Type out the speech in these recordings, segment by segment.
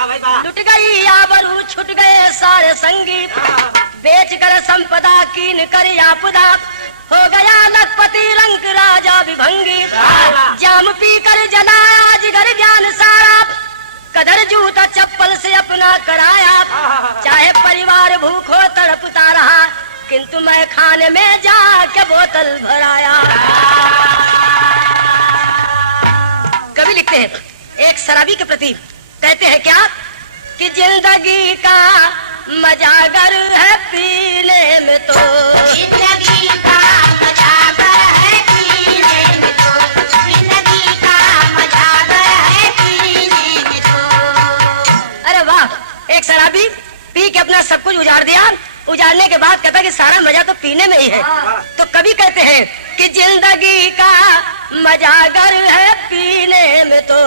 लुट गई आबरू छुट गए सारे संगी, बेच कर संपदा कीन कर आपदा, हो गया लखपति रंग राजा विभंगी, जाम पी कर जलाया जिगर ज्ञान सारा, कदर जूता चप्पल से अपना कराया, चाहे परिवार भूखो तड़पता रहा, किंतु मैं खाने में जाके बोतल भराया। कवि लिखते हैं एक शराबी के प्रति, कहते हैं क्या कि जिंदगी का मजागर है पीने में, तो जिंदगी का मजागर है पीने में, तो जिंदगी का मजागर है पीने में तो। अरे वाह, एक शराबी पी के अपना सब कुछ उजाड़ दिया, उजाड़ने के बाद कहता कि सारा मजा तो पीने में ही है। तो कभी कहते हैं कि जिंदगी का मजागर है पीने में, तो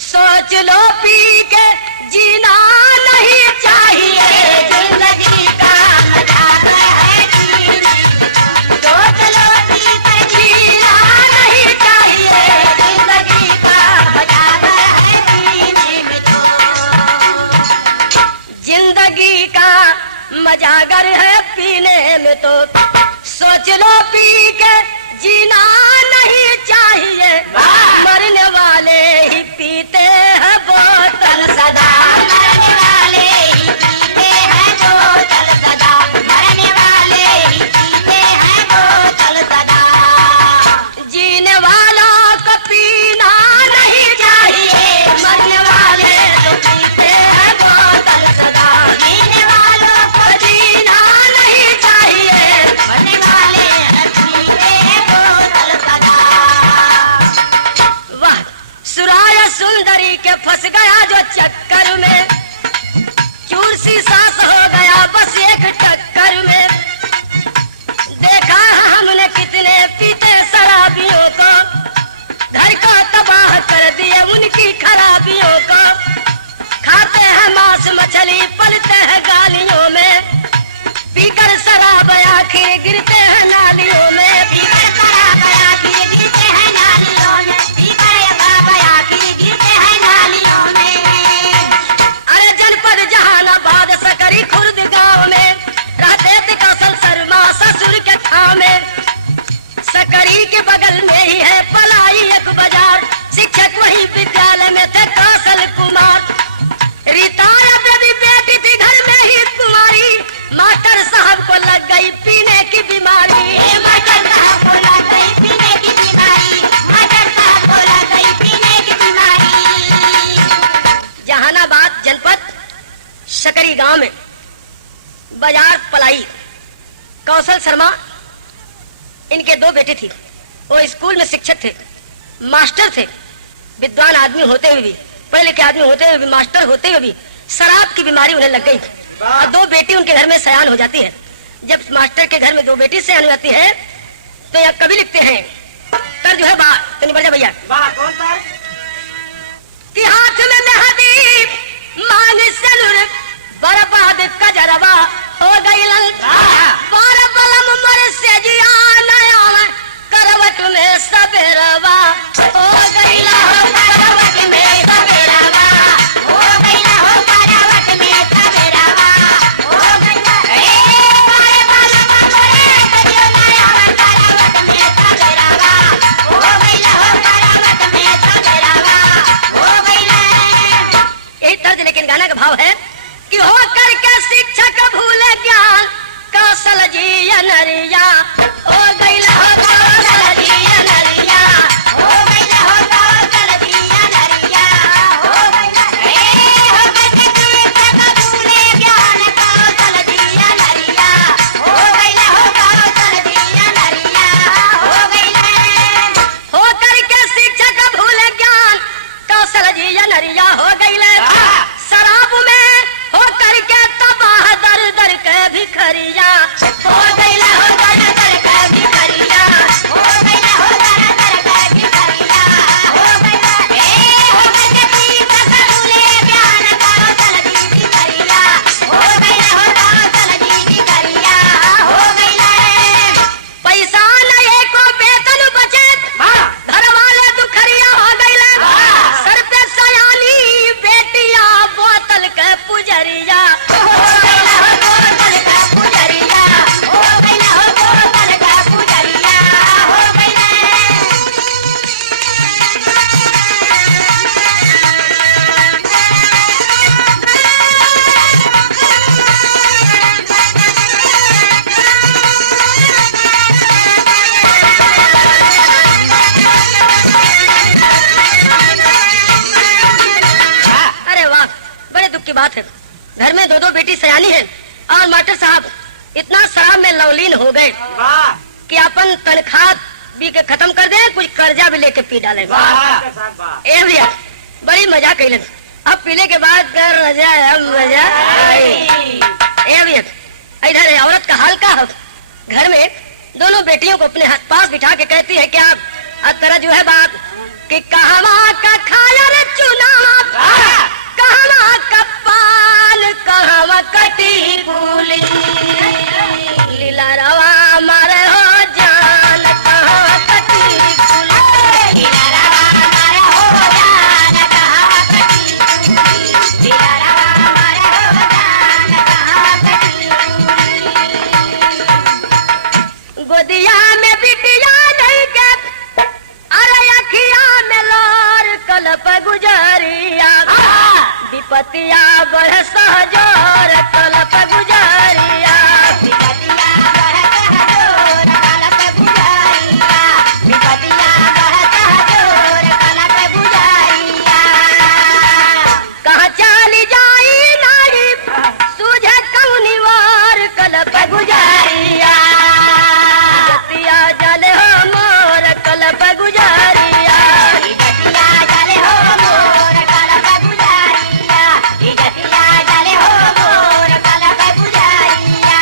सोच लो पी के जीना नहीं चाहिए, जिंदगी का मजागर है पीने में, सोच लो पी के जीना नहीं चाहिए, जिंदगी का मजागर है पीने में तो। जिंदगी का मजागर है पीने में, तो सोच लो पी के जीना नहीं चाहिए, मरने वाले ही पीते हैं बोतल सदा, मरने वाले ही पीते हैं बोतल सदा, मरने वाले ही पीते हैं बोतल सदा। जीने वालों को पीना नहीं चाहिए, मरने वाले तो पीते हैं बोतल सदा, जीने वालों को जीना नहीं चाहिए, मरने वाले पीते हैं बोतल सदा। वाह, सुराय सुंदरी के फंस गया जो चक्कर में, चूर सी सांस हो गया बस एक टक्कर में, देखा हमने कितने पीते शराबियों को, घर को तबाह कर दिए उनकी खराबियों को, खाते हैं मांस मछली पलते हैं गालियों में, पीकर शराब आखिर गिरते हैं नालियों में, पीकर शराब आखिर गिरते हैं नालियों में, पीकर शराब आखिर गिरते हैं नालियों में। अरे जनपद जहानाबाद सकरी खुर्द गांव में रहते थे कौशल शर्मा ससुर के ठाव में, सकरी के बगल में ही है पलाई एक बाजार, शिक्षक वही विद्यालय में थे कौशल कुमार, रिताया बेबी बेटी थी घर में ही कुमारी, मास्टर साहब को लग गई पीने की बीमारी, मास्टर साहब को लग गई पीने की बीमारी, मास्टर साहब को लग गई पीने की बीमारी। जहानाबाद जनपद सकरी गांव में बाजार पलाई, कौशल शर्मा इनके दो बेटे थी, वो स्कूल में शिक्षक थे, मास्टर थे, विद्वान आदमी होते हुए भी, पढ़े लिखे आदमी होते हुए भी, मास्टर होते हुए भी शराब की बीमारी उन्हें लग गई और दो बेटी उनके घर में सयान हो जाती है। जब मास्टर के घर में दो बेटी सयान हो जाती है तो यह कवि लिखते हैं तर जो है बात तो बढ़ जा भैया कि हाथ में मेहंदी मांग सनुर बर्बाद कजरवा हो गई पर बलम मर से जिया नया करवट में सबेरवा हो गई करवट में सबेरवा हो गई, हो करवट में सबेरवा हो गई, मारे बालम मोरे करियो नया करवट में सबेरवा हो गई, हो करवट में सबेरवा हो गई। यही तर्ज लेकिन गाना का भाव है कि हो करके शिक्षक भूले ज्ञान कौशल जी नरिया हो गई हो कौशल जी नरिया हो गई, हो कौशल जी नरिया हो गई, हो करके शिक्षक भूले ज्ञान कौशल जी नरिया हो गई, हो कौशल जी नरिया हो गई। हो करके शिक्षक भूले ज्ञान कौशल जी नरिया हो गई शराब में हो करके तबाह दर दर के भिखरिया हो गई, हो दर दर के भिखरिया हो गई, हो दर दर के भिखरिया हो गई, हो करके शिक्षक भूले ज्ञान कौशल जी भिखरिया हो गई, हो कौशल जी भिखरिया हो गई। पैसा नहीं को वेतन बचे घर वाले दुखरिया हो गई सर पे सयानी बेटियां बोल बात है, घर में 2 बेटी सयानी है और मास्टर साहब इतना शराब में लवलीन हो गए कि अपन तनख्वाह भी के खत्म कर दे, कुछ कर्जा भी लेके पी डाले। ए भैया बड़ी मजा कैलन। अब पीने के बाद कर मजा ए भैया इधर औरत का हाल का है। घर में दोनों बेटियों को अपने हाथ पास बिठा के कहती है कि आप तरह जो है बात कि कहवा का खाया रे चुना, कहवा का पान, कहवा कटी फूली, लीला रवा मारे हो जान, कहवा कटी फूली, लीला रवा मारे हो जान, कहवा कटी फूली, लीला रवा मारे हो जान, कहवा कटी फूली। गोदिया में बिटिया नहीं के, अरे अखिया में लोर कलप गुजरिया, विपतिया बढ़ सहजोर कलप गुजरिया, विपतिया बढ़ सहजोर कलप गुजरिया, विपतिया बढ़ सहजोर कलप गुजरिया। कहाँ चली जाई नारी सूझे कौनी वार कलप गुजरिया, विपतिया जले हो मोर कलप गुजरिया, विपतिया जले हो मोर कलप गुजरिया, विपतिया जले हो मोर कलप गुजरिया।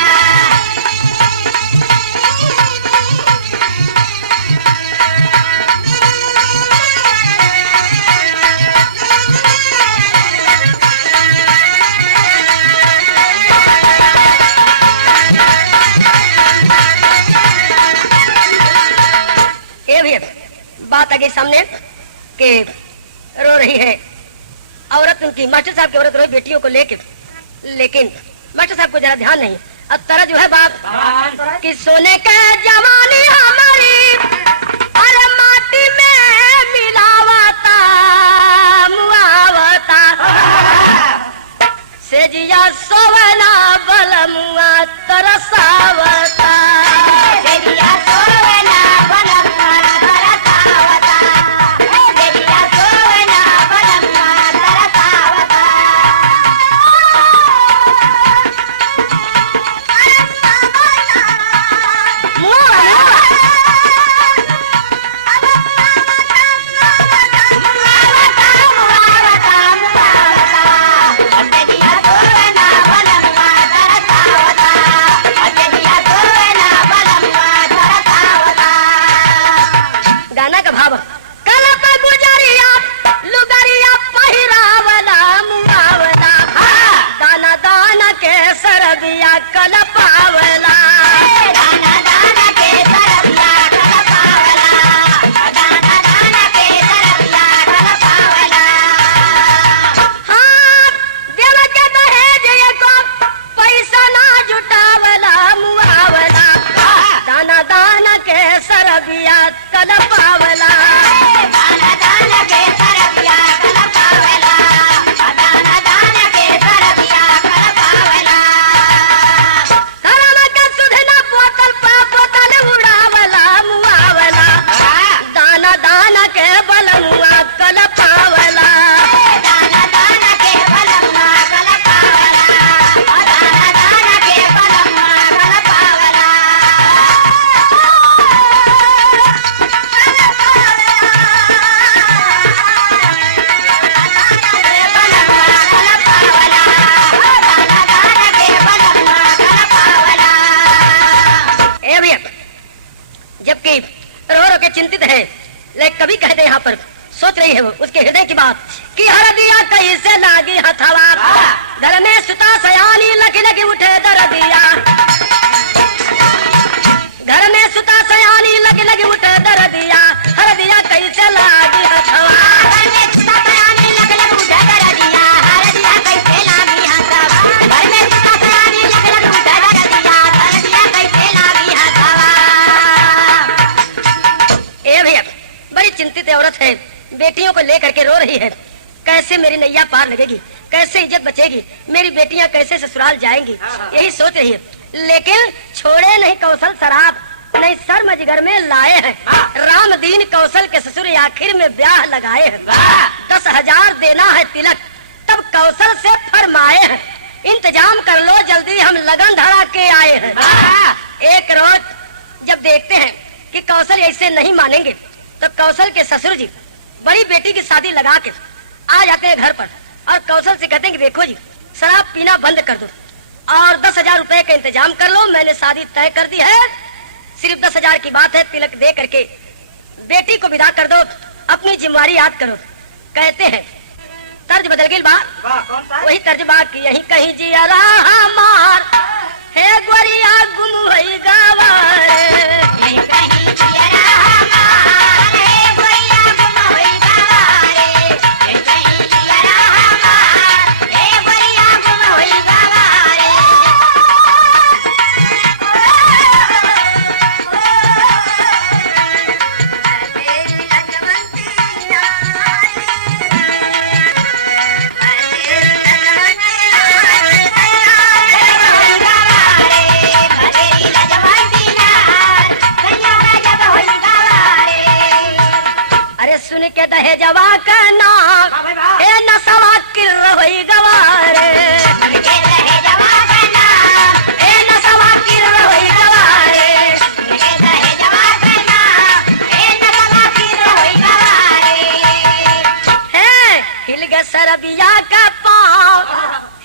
ए भैया बात आगे सामने के रो रही है औरत, उनकी मास्टर साहब की औरत रोई बेटियों को लेके, लेकिन मास्टर साहब को जरा ध्यान नहीं। अब तरह जो है बात कि सोने के जवानी हमारी अरे माटी में मिलावता मुआवता, सेजिया सोवना बलमुआ तरसावता, देविया सोवना बलमुआ तरसावता, देविया सोवना बलमुआ तरसावता। गाना का भाव कलप गुजरिया लुगरिया पहिरावला मुआवला, दाना दाना के सरबिया कलपावला, दाना दाना के सरबिया कलपावला, दाना दाना के सरबिया कलपावला। हाँ देव के दहेज को पैसा ना जुटावला मुआवला, दाना दाना के सरबिया कलपावला, दाना दाना के सरबिया कलपावला, दाना दाना के सरबिया कलपावला। करम के सुधना बोतल पा बोतल उड़ावला मुआवला, दाना दाना के बलमुआ कलपावला, दाना दाना के बलमुआ कलपावला, दाना दाना के बलमुआ कलपावला। ए भैया जबकि रो रो के चिंतित है, लेकिन कभी कह दे यहाँ पर सोच रही है वो उसके हृदय की बात कि हर दिया कैसे लागी हथवा, घर में सुता सयानी लकी लकी उठे दरदिया, घर में सुता सयानी लकी लकी उठे दरदिया, हर दिया कैसे लागी हथवा, ए भैया बड़ी चिंतित औरत है, बेटियों को लेकर के रो रही है, कैसे मेरी नैया पार लगेगी, कैसे इज्जत बचेगी, मेरी बेटियां कैसे ससुराल जाएंगी, यही सोच रही है। लेकिन छोड़े नहीं कौशल शराब, नहीं सर मजगर में लाए हैं, राम दीन कौशल के ससुर आखिर में ब्याह लगाए हैं, 10,000 देना है तिलक, तब कौशल से फरमाए हैं, इंतजाम कर लो जल्दी, हम लगन धरा के आए हैं। एक रोज जब देखते हैं कि कौशल ऐसे नहीं मानेंगे, तो कौशल के ससुर जी बड़ी बेटी की शादी लगा के आ जाते हैं घर पर और कौशल से कहते हैं कि देखो जी, शराब पीना बंद कर दो और 10,000 रुपए का इंतजाम कर लो, मैंने शादी तय कर दी है, सिर्फ 10,000 की बात है, तिलक दे करके बेटी को विदा कर दो, अपनी जिम्मेवारी याद करो। कहते हैं तर्ज बदल गई बात, वही तर्ज बात की यही कहीं जिया मार हे गोरिया गुम भई गावारे, कहीं जिया मार हे गोरिया गुम होई गावारे, कहीं जिया मार हे गोरिया गुम होई गावारे। सुन के दहेजवा का नाम हे नसवा किर होई गवारे, के रहे जवा का नाम हे नसवा किर होई गवारे, के रहे जवा का नाम ए नसवा की होई गावारे। हे हिल गए सरबिया का पाँव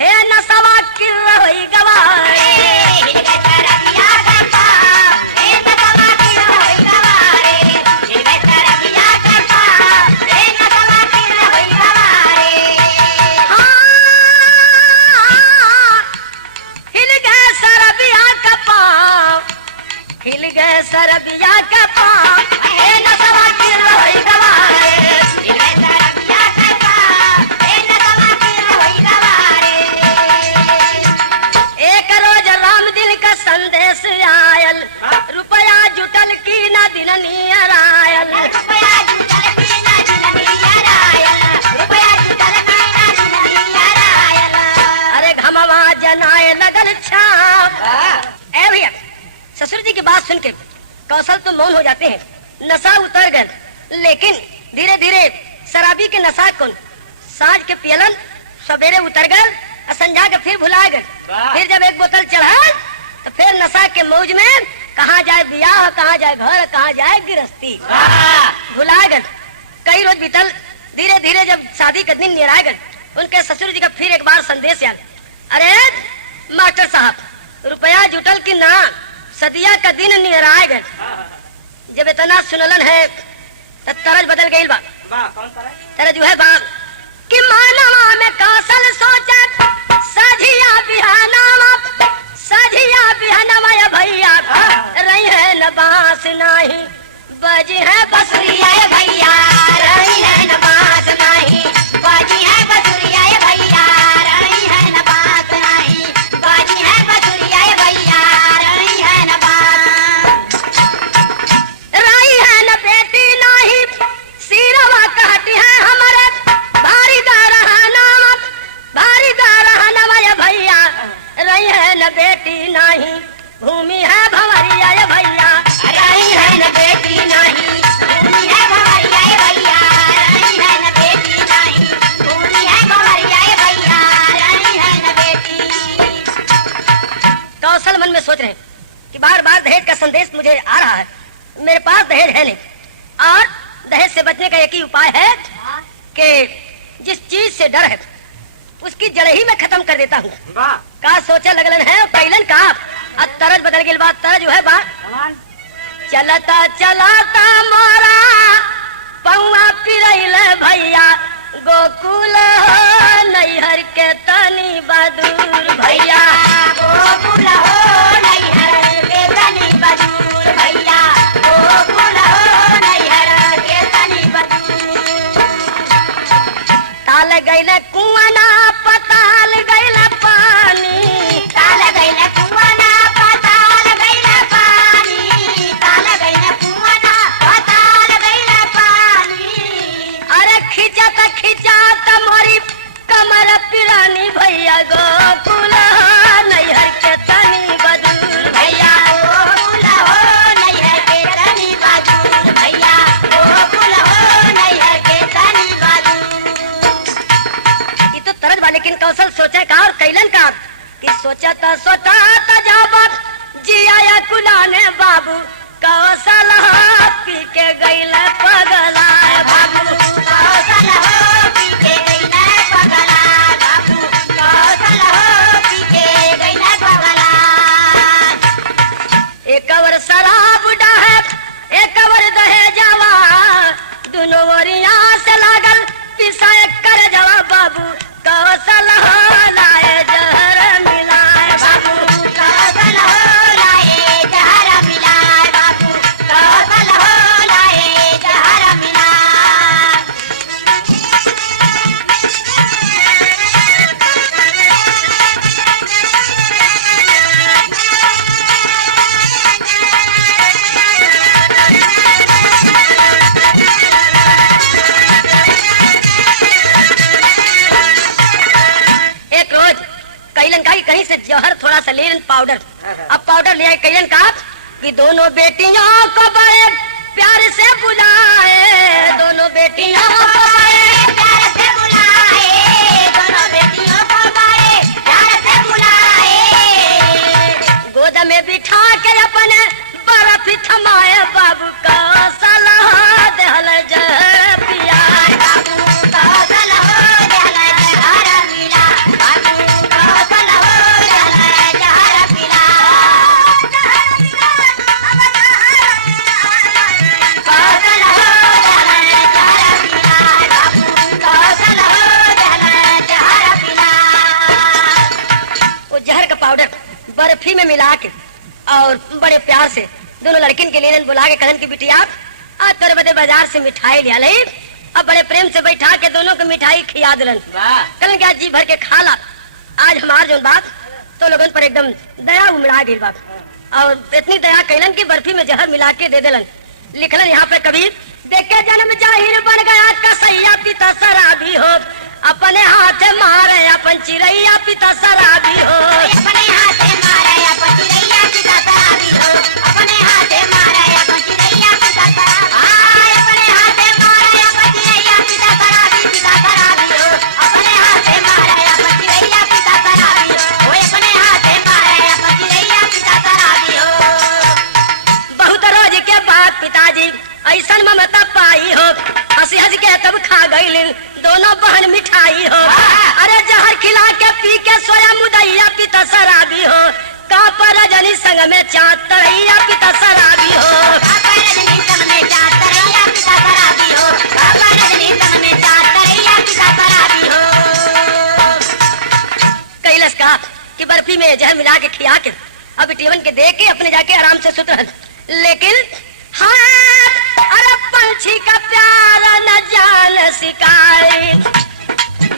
हे नसवा किर होई गवारे, हिल गए सरबिया का पाँव हे नसवा किर होई गवारे, एक रोज राम दिन का संदेश आयल, रुपया जुटल की न दिन नियर आयल, अरे घमवा जनाए लगल छाप। ए भैया ससुर जी की बात सुन के कौशल तो मौन हो जाते हैं, नशा उतर गए, लेकिन धीरे धीरे शराबी के नशा कौन साँझ के पियलन सवेरे उतर गए, संजा के फिर भुला गए, फिर जब एक बोतल चढ़ा तो फिर नशा के मौज में कहाँ जाए ब्याह, कहाँ जाए घर, कहाँ जाए गिरस्ती, भुला गए। कई रोज बीतल, धीरे धीरे जब शादी के दिन नियर गए, उनके ससुर जी का फिर एक बार संदेश आया, अरे मास्टर साहब रुपया जुटल की ना, सदिया का दिन नियर आ गए। जब इतना सुनलन है तो तरज बदल गई बा, तरज जो है बा कि मानवा में कौशल सोचा सजिया बिहानवा या भैया रही है न बांस नाही बजी है बसुरिया भैया रही है न बात नहीं, बाजी है बसुरिया भैया रही है न बात नहीं, बाजी है बसुरिया भैया रही है न बात। रही है न बेटी नाही सिरवा कहती है हमारे भारी दारहाना या भैया रही है न बेटी नाही भूमि है भंवरिया या भैया रही है न बेटी नहीं भूमि है भंवरिया भैया रही है न बेटी नहीं भूमि है भंवरिया भैया रही है न बेटी। कौशल मन में सोच रहे हैं कि बार बार दहेज का संदेश मुझे आ रहा है, मेरे पास दहेज है नहीं और दहेज से बचने का एक ही उपाय है कि जिस चीज से डर है उसकी जड़ ही मैं खत्म कर देता हूँ। का सोचा लगलन है पहलन का अब तरज बदल गई बात, तरज जो है बात चलता चलाता मोरा पौआ पिरैल भैया गोकुल नैहर के तनी बदूर भैया गोकुल हो नैहर के तनी बदूर भैया गोकुल हो नैहर के तनी बदूर। ताल गैले कुआना पताल गैले पानी, ताल गैले कुआना पताल गैले पानी, ताल गैले कुआना पताल गैले पानी। अरे खिंचात मोरी कमर पिरानी भैया गोकुल नैहर के तनी बदूर भैया गोकुल हो नैहर के तनी बदूर भैया गोकुल हो नैहर के तनी बदूर। ये तो तरज सोचा का और कैलन का कि सोचता सोचता जब जिया कुलाने बाबू कौशल पी के गईल पगला बाबू कौशल हो पी के गईला पगला बाबू कौशल हो पी के गईला पगला एक वर शराब डाहे एक वर दहे जावा दोनों वरिया से लागल पिसा कर जवा बाबू कौशल लाए जहर मिलाए बाबू कौशल हो लाए जहर मिलाए बाबू कौशल हो लाए जहर मिलाए एक रोज कैलन का कि कहीं से जहर थोड़ा सा ले लेन पाउडर अब पाउडर ले आए कैलन का कि दोनों बेटियों को बड़े प्यार से बुलाए दोनों बेटियों को बड़े प्यार से बुलाए दोनों बेटियों को बड़े प्यार से बुलाए गोद में बिठा के अपने बर्फ थमाए बाबू का सलाह दहल जहर पियाए बाबू कौशल हो जहर जहर मिला बाबू कौशल हो जहर जहर मिला कौशल हो जहर जहर मिला बाबू कौशल हो जहर जहर मिला वो जहर का पाउडर बर्फी में मिला के और बड़े प्यार से दोनों लड़किन के लिए बुला के कहन की बिटिया आज तेरे बदे बाजार से मिठाई लिया ले अब बड़े प्रेम से बैठा के दोनों को मिठाई खिया दिलन कहन के आज जी भर के खा ला आज हमार जो बात तो लोगन पर एकदम दया उमड़ा गई बात और इतनी दया कैलन की बर्फी में जहर मिला के दे दिलन लिखलन यहाँ पे कभी देखे जन्म जाहिर बन गया कसैया पिता शराबी हो अपने हाथ मारे अपन चिड़ैया पिता शराबी हो अपने हाथे मारे अपन चिड़ैया पिता शराबी हो अपने हाथे मारे अपन चिड़ैया पिता शराबी हाय अपने हाथे मारे अपन चिड़ैया पिता शराबी हो अपने हाथे मारे अपन चिड़ैया पिता शराबी हो ओए अपने हाथे मारे अपन चिड़ैया पिता शराबी हो बहुत रोज के बाद पिताजी ऐसन ममता पाई हो हंसी हंस के तब खा गई दोनों बहन मिठाई हो अरे जहर खिला के पी के सोया मुदैया पिता शराबी हो का पर रजनी संग में चाँद तरैया पिता शराबी हो बाबा रजनी संग में चाँद तरैया पिता शराबी हो बाबा रजनी संग में चाँद तरैया पिता शराबी हो कैलस का कि बर्फी में जहर मिला के खिया के अब टीवन के दे के अपने जाके आराम से सुत रहल लेकिन हाँ अरे पंछी का प्यार न जान शिकारी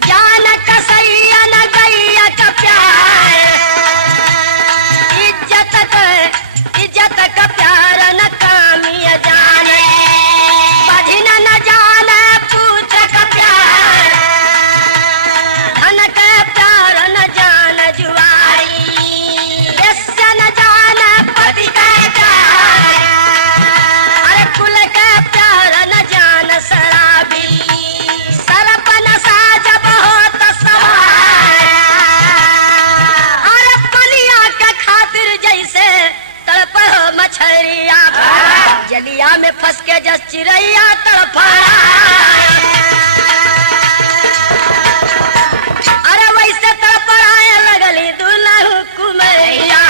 जान कसैया न गैया का प्यार इज्जत का प्यार न कामिया जाने बधिन न जाने पुत्र का प्यार धन का प्यार न जान जुआरी यस्य न जाने पति का प्यार अरे कुल का प्यार न जान शराबी सरपन साज बहुत सवार अरे पलिया का खातिर जैसे तड़प हो मछरिया जलिया में फंस के जस चिड़ैया तड़पा अरे वैसे तड़पड़ाए लगली दुल्हन कुमरिया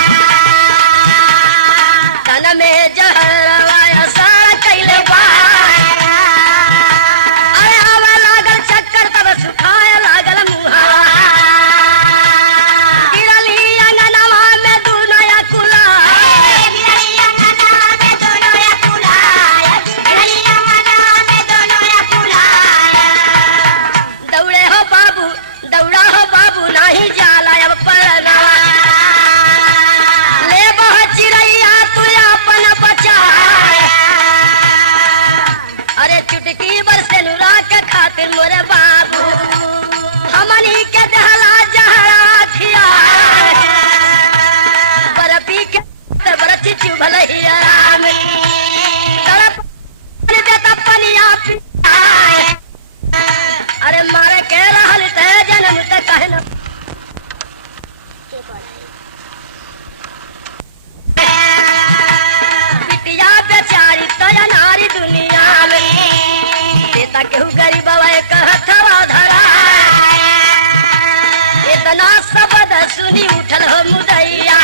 तन में जहर सारा कैले बा अरे हवा लागल चक्कर तब सुखाए लागल मुहावा गिरली अंगनवा में दुनया कुला गिरली अंगना में दोनों या कुलाया गिरली अंगना में दोनों या कुलाया दौड़े हो बाबू दौड़ा हो बाबू नहीं जाला अब परना ले बह चिड़ैया तू अपन बचा अरे चुटकी बरसे नुरा के खातिर मोरे बाबू हमनी के दहला जहरा खिया बर्फी के बरची चुभल हिया तड़प देता पनिया पिया अरे मारे के रहल ते जन्म ते कहना देता केहू गरीब कहथवा धरा इतना शब्द सुनी उठल हो मुदैया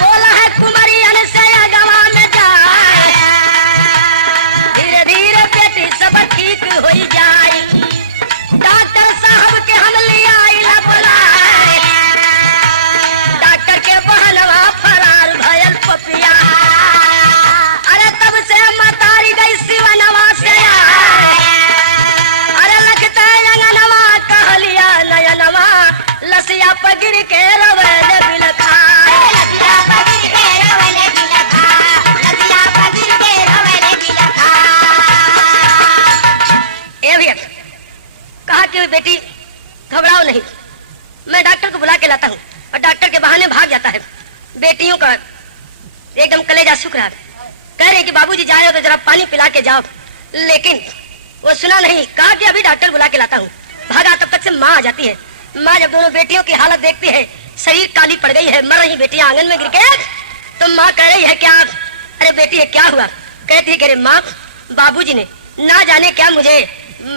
बोला है कुमरियन से अगवा में जाए धीरे धीरे बेटी सब ठीक हो जाए डॉक्टर साहब के हम ले आइला बुलाए डॉक्टर के बहनवा फरार भयल पपिया अरे तब से मतारी गई शिवनवा से अरे लगता अंगनवा कहलिया नयनवा लसिया पगिर के रवैले बिलखा लसिया पगिर के रवैले बिलखा लसिया पगिर के रवैले बिलखा। ए भैया कहा कि बेटी घबराओ नहीं, मैं डॉक्टर को बुला के लाता हूँ। और डॉक्टर के बहाने भाग जाता है। बेटियों का एकदम कलेजा सूख रहा है, कह रहे कि बाबूजी जाए तो जरा पानी पिला के जाओ, लेकिन वो सुना नहीं। कहा कि अभी डॉक्टर बुला के लाता हूँ। भागा, तब तक से माँ आ जाती है। माँ जब दोनों बेटियों की हालत देखती है, शरीर काली पड़ गई है, मर रही बेटियां आंगन में गिर के, तो माँ कह रही है क्या, अरे बेटी ये क्या हुआ? कहती है कि अरे माँ, बाबूजी ने ना जाने क्या मुझे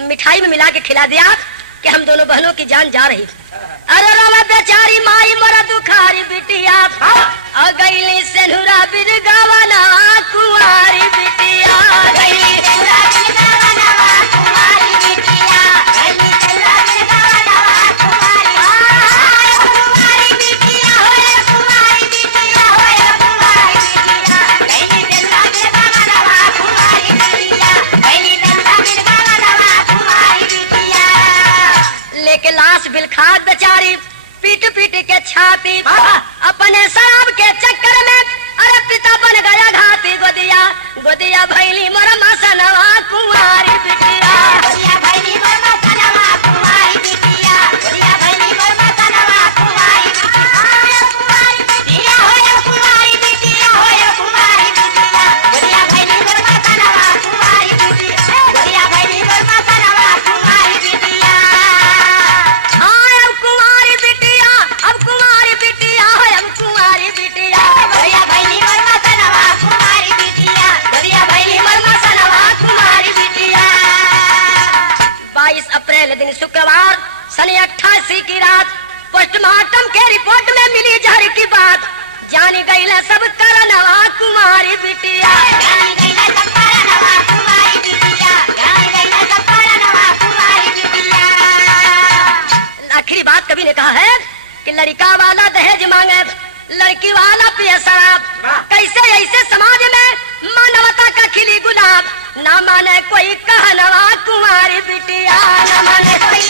मिठाई में मिला के खिला दिया कि हम दोनों बहनों की जान जा रही। अरे रोवे बेचारी माई मोरा दुखारी बिटिया गईली सेनुरा बिन गवना कुंवारी बिटिया गईली सेनुरा बिन गवना कुंवारी बिटिया गईली सेनुरा बिन गवना कुंवारी बिटिया होए कुंवारी बिटिया होए कुंवारी बिटिया गईली सेनुरा बिन गवना कुंवारी बिटिया गईली सेनुरा बिन गवना कुंवारी बिटिया। लेके लाश बिलखात बेचारी पीट पीट के छाती अपने शराब के चक्कर में अरे पिता बन गया घाती गोदिया गोदिया भैली मोर मसनवा कुंवारी बिटिया गोदिया भैली मोर मसनवा कुंवारी बिटिया गोदिया भैली मोर मसनवा कुंवारी बिटिया कुंवारी बिटिया होए कुंवारी बिटिया होए कुंवारी बिटिया गोदिया भैली मोर मसनवा कुंवारी बिटिया गोदिया भैली मोर मसनवा कुंवारी बिटिया। अब कुंवारी बिटिया अब कुंवारी बिटिया अब कुंवारी बिटिया गोदिया भैली मोर मसनवा कुंवारी बिटिया गोदिया भैली मोर मसनवा कुंवारी बिटिया। 22 अप्रैल दिन शुक्रवार सन 88 की रात पोस्टमार्टम के रिपोर्ट में मिली जहर की बात जानी गई सब करनवा कुंवारी बिटिया जानी गई सब करनवा कुंवारी बिटिया जानी गई सब करनवा कुंवारी बिटिया। आखिरी बात कवि ने कहा है कि लड़का वाला दहेज मांगे लड़की वाला पिए शराब कैसे ऐसे समाज में मानवता का खिली गुलाब ना माने कोई कहनवा कुंवारी बिटिया ना माने कोई